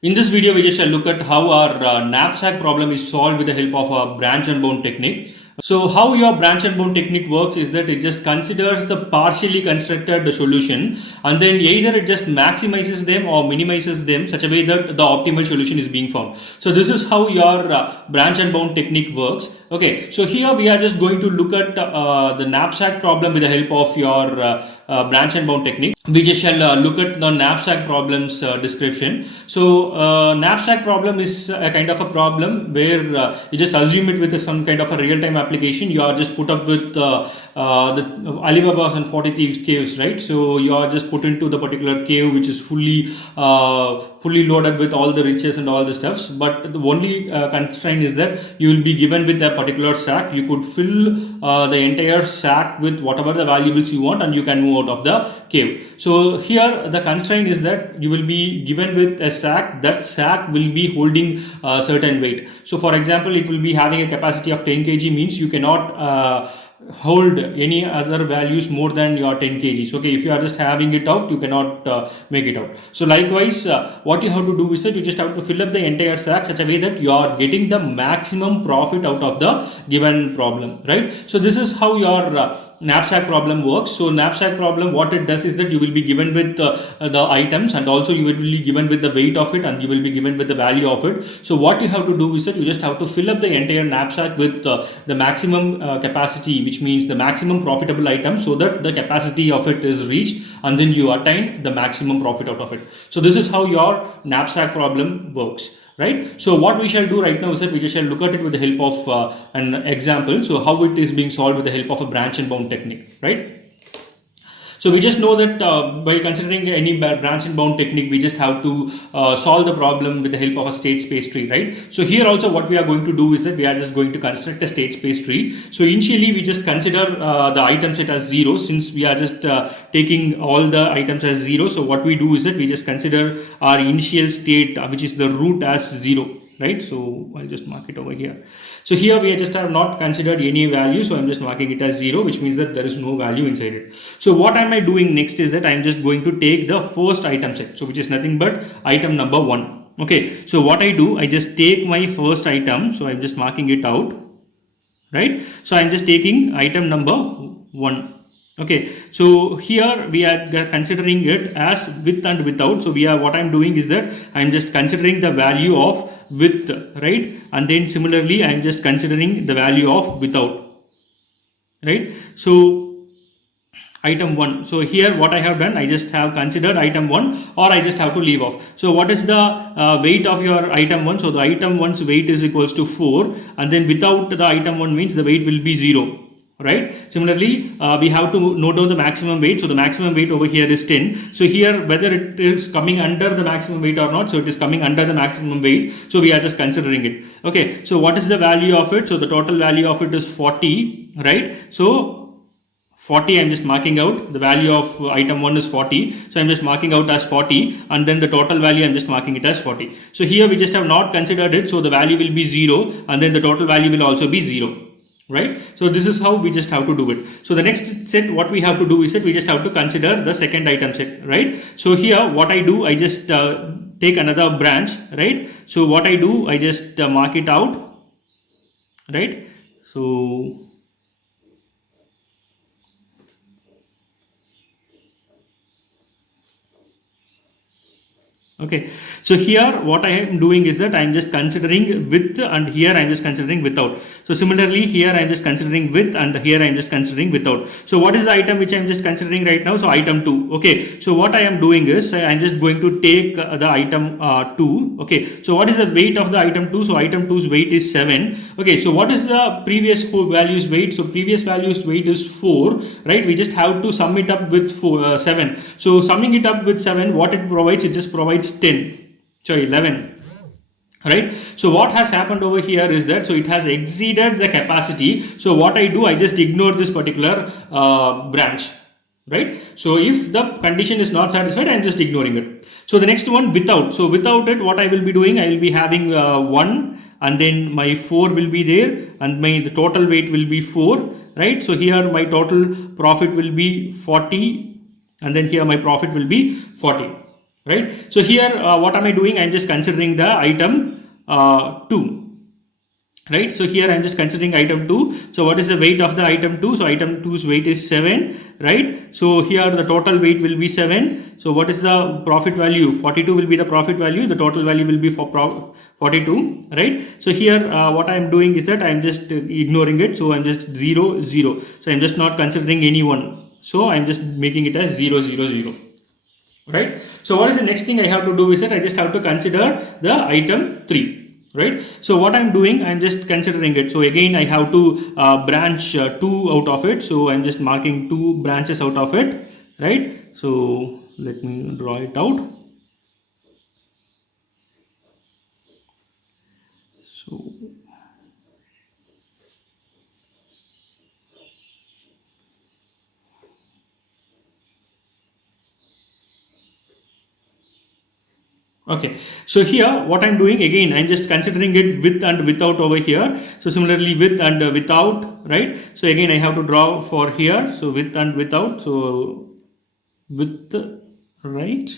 In this video, we just shall look at how our knapsack problem is solved with the help of a branch and bound technique. So how your branch and bound technique works is that it just considers the partially constructed solution, and then either it just maximizes them or minimizes them such a way that the optimal solution is being found. So this is how your branch and bound technique works. Okay, so here we are just going to look at the knapsack problem with the help of your branch and bound technique. We just shall look at the knapsack problem's description. So knapsack problem is a kind of a problem where you just assume it with some kind of a real-time application. You are just put up with the Alibaba's and 40 Thieves caves, right? So you are just put into the particular cave which is fully loaded with all the riches and all the stuffs. But the only constraint is that you will be given with a particular sack. You could fill the entire sack with whatever the valuables you want, and you can move out of the cave. So here the constraint is that you will be given with a sack. That sack will be holding a certain weight. So for example, it will be having a capacity of 10 kg, means you cannot hold any other values more than your 10 kgs. Okay, if you are just having it out, you cannot make it out. So likewise, what you have to do is that you just have to fill up the entire sack such a way that you are getting the maximum profit out of the given problem, right? So this is how your knapsack problem works. So knapsack problem, what it does is that you will be given with the items, and also you will be given with the weight of it, and you will be given with the value of it. So what you have to do is that you just have to fill up the entire knapsack with the maximum capacity, which means the maximum profitable item, so that the capacity of it is reached, and then you attain the maximum profit out of it. So this is how your knapsack problem works, right? So what we shall do right now is that we just shall look at it with the help of an example. So how it is being solved with the help of a branch and bound technique, right? So we just know that by considering any branch and bound technique, we just have to solve the problem with the help of a state space tree, right? So here also what we are going to do is that we are just going to construct a state space tree. So initially we just consider the item set as 0, since we are just taking all the items as 0. So what we do is that we just consider our initial state, which is the root, as 0. Right, so I'll just mark it over here. So here we just have not considered any value, so I'm just marking it as 0, which means that there is no value inside it. So what am I doing next is that I'm just going to take the first item set, so which is nothing but item number 1. Okay, so what I do, I just take my first item, so I'm just marking it out, right? So I'm just taking item number 1. Okay, so here we are considering it as with and without. So what I'm doing is that I'm just considering the value of with, right? And then similarly I'm just considering the value of without, right? So item 1. So here what I have done, I just have considered item 1, or I just have to leave off. So what is the weight of your item 1? So the item 1's weight is equals to 4, and then without the item 1 means the weight will be 0. Right. Similarly, we have to note down the maximum weight. So the maximum weight over here is 10. So here, whether it is coming under the maximum weight or not, so it is coming under the maximum weight. So we are just considering it. Okay. So what is the value of it? So the total value of it is 40. Right. So 40, I'm just marking out. The value of item 1 is 40. So I'm just marking out as 40, and then the total value, I'm just marking it as 40. So here we just have not considered it. So the value will be 0, and then the total value will also be 0. Right, so this is how we just have to do it. So the next set, what we have to do is that we just have to consider the second item set, right? So here what I do, I just take another branch, right? So what I do, I just mark it out, right? So okay, so here what I am doing is that I am just considering with, and here I am just considering without. So similarly here I am just considering with, and here I am just considering without. So what is the item which I am just considering right now? So item 2. Okay, so what I am doing is I am just going to take the item 2. Okay, so what is the weight of the item 2? So item 2's weight is 7. Okay, so what is the previous value's weight? So previous value's weight is 4, right? We just have to sum it up with 7. So summing it up with 7, what it provides, it just provides 11, right? So what has happened over here is that, so it has exceeded the capacity. So what I do, I just ignore this particular branch, right? So if the condition is not satisfied, I'm just ignoring it. So the next one, without. So without it, what I will be doing, I will be having 1, and then my 4 will be there, and the total weight will be 4, right? So here my total profit will be 40, and then here my profit will be 40. right? So here what am I doing? I'm just considering the item 2, right? So here I'm just considering item 2. So what is the weight of the item 2? So item 2's weight is 7, right? So here the total weight will be 7. So what is the profit value? 42 will be the profit value. The total value will be for 42, right? So here what I'm doing is that I'm just ignoring it. So I'm just 0, 0. So I'm just not considering any one. So I'm just making it as 0, 0, 0. Right? So what is the next thing I have to do is that I just have to consider the item 3. Right? So what I'm doing, I'm just considering it. So again I have to branch 2 out of it. So I'm just marking 2 branches out of it. Right? So let me draw it out. So okay, so here what I'm doing, again I'm just considering it with and without over here. So similarly with and without, right? So again I have to draw for here. So with and without. So with, right,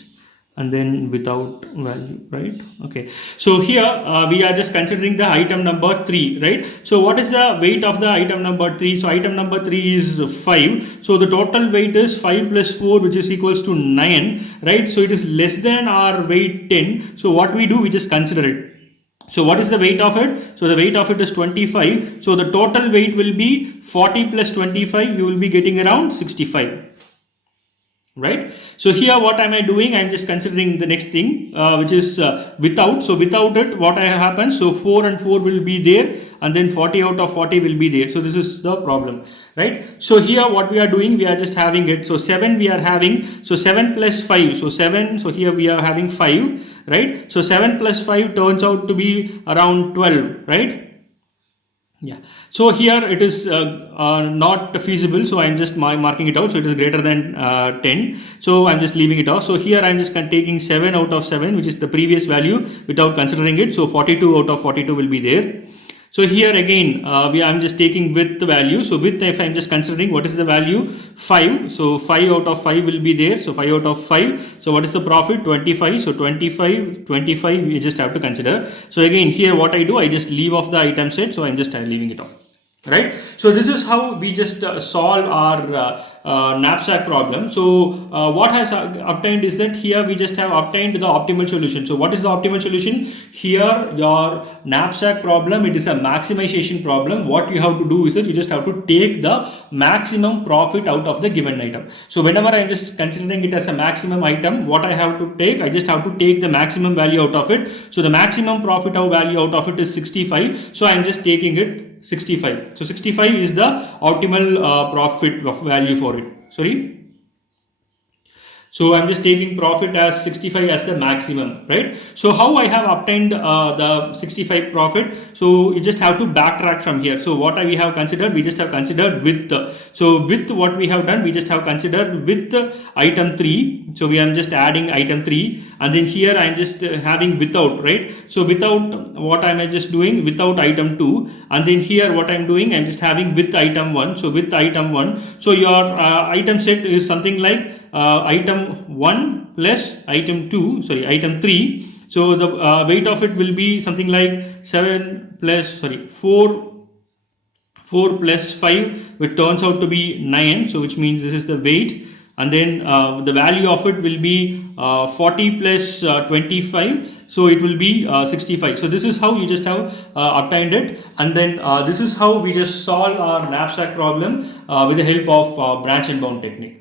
and then without value, right? Okay, so here we are just considering the item number 3, right? So what is the weight of the item number 3? So item number 3 is 5. So the total weight is 5 plus 4, which is equals to 9, right? So it is less than our weight 10. So what we do, we just consider it. So what is the weight of it? So the weight of it is 25. So the total weight will be 40 plus 25. You will be getting around 65. Right? So here what am I doing? I'm just considering the next thing, which is without. So without it, what happens? So 4 and 4 will be there, and then 40 out of 40 will be there. So this is the problem, right? So here what we are doing, we are just having it. So 7 we are having. So 7 plus 5. So 7. So here we are having 5, right? So 7 plus 5 turns out to be around 12, right? Yeah, so here it is not feasible, so I'm just marking it out. So it is greater than 10, so I'm just leaving it off. So here I'm just taking 7 out of 7, which is the previous value, without considering it. So 42 out of 42 will be there. So here again I'm just taking with the value. So with, if I'm just considering what is the value, 5. So 5 out of 5 will be there. So 5 out of 5. So what is the profit? 25. So 25 we just have to consider. So again here what I do, I just leave off the item set. So I'm just leaving it off. Right? So this is how we just solve our knapsack problem. So what has obtained is that here we just have obtained the optimal solution. So what is the optimal solution? Here your knapsack problem, it is a maximization problem. What you have to do is that you just have to take the maximum profit out of the given item. So whenever I'm just considering it as a maximum item, what I have to take, I just have to take the maximum value out of it. So the maximum profit value out of it is 65. So I'm just taking it 65. So 65 is the optimal profit value for it. Sorry. So I'm just taking profit as 65 as the maximum, right? So how I have obtained the 65 profit? So you just have to backtrack from here. So what we have considered, we just have considered with. So with what we have done, we just have considered with item 3. So we are just adding item 3, and then here I am just having without, right? So without, what am I just doing? Without item 2, and then here what I'm doing, I'm just having with item 1. So with item 1. So your item set is something like item 1 plus item 2, sorry, item 3. So the weight of it will be something like 4 plus 5, which turns out to be 9. So which means this is the weight, and then the value of it will be 40 plus 25. So it will be 65. So this is how you just have obtained it, and then this is how we just solve our knapsack problem with the help of branch and bound technique.